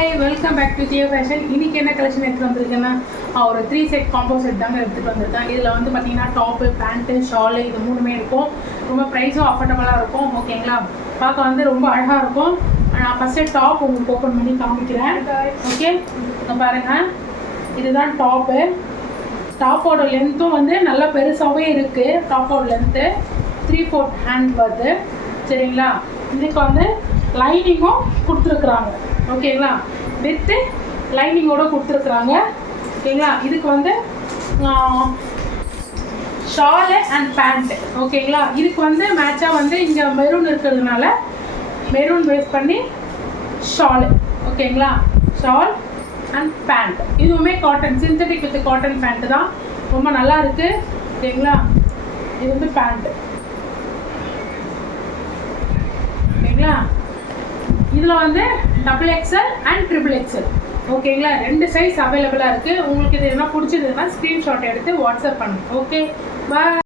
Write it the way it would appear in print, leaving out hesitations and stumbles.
Hi, welcome back to Jio fashion. இன்றைக்கி என்ன collection எடுத்துகிட்டு வந்திருக்கேன்னா ஒரு 3 செட் காம்போ செட் தாங்க எடுத்துகிட்டு வந்திருக்கேன். இதில் வந்து பார்த்தீங்கன்னா டாப்பு, பேண்ட்டு, ஷாலு இது மூணுமே இருக்கும். ரொம்ப ப்ரைஸும் அஃபோர்டபுளாக இருக்கும். ஓகேங்களா, பார்க்க வந்து ரொம்ப அழகாக இருக்கும். நான் ஃபஸ்ட்டு டாப் உங்களுக்கு ஓப்பன் பண்ணி காமிக்கிறேன். ஓகே, இங்கே பாருங்கள், இதுதான் டாப்பு. டாப்போட லென்த்தும் வந்து நல்லா பெருசாகவே இருக்குது. டாப்போட லென்த்து 3/4 ஹேண்ட் வருது. சரிங்களா, இதுக்கு வந்து லைனிங்கும் கொடுத்துருக்குறாங்க. ஓகேங்களா, வித்து லைனிங்கோடு கொடுத்துருக்குறாங்க. ஓகேங்களா, இதுக்கு வந்து ஷாலு அண்ட் பேண்ட்டு. ஓகேங்களா, இதுக்கு வந்து மேட்சாக வந்து இங்கே மெரூன் இருக்கிறதுனால மெரூன் பேஸ் பண்ணி ஷாலு. ஓகேங்களா, ஷால் அண்ட் பேண்ட். இதுவுமே cotton, synthetic with cotton pant தான். ரொம்ப நல்லா இருக்குது. ஓகேங்களா, இது வந்து பேண்ட்டு. ஓகேங்களா, இதில் வந்து XXL அண்ட் XXL. ஓகேங்களா, 2 சைஸ் அவைலபிளாக இருக்குது. உங்களுக்கு இது என்ன பிடிச்சதுன்னா ஸ்க்ரீன்ஷாட் எடுத்து வாட்ஸ்அப் பண்ணுங்கள். ஓகே, பாய்.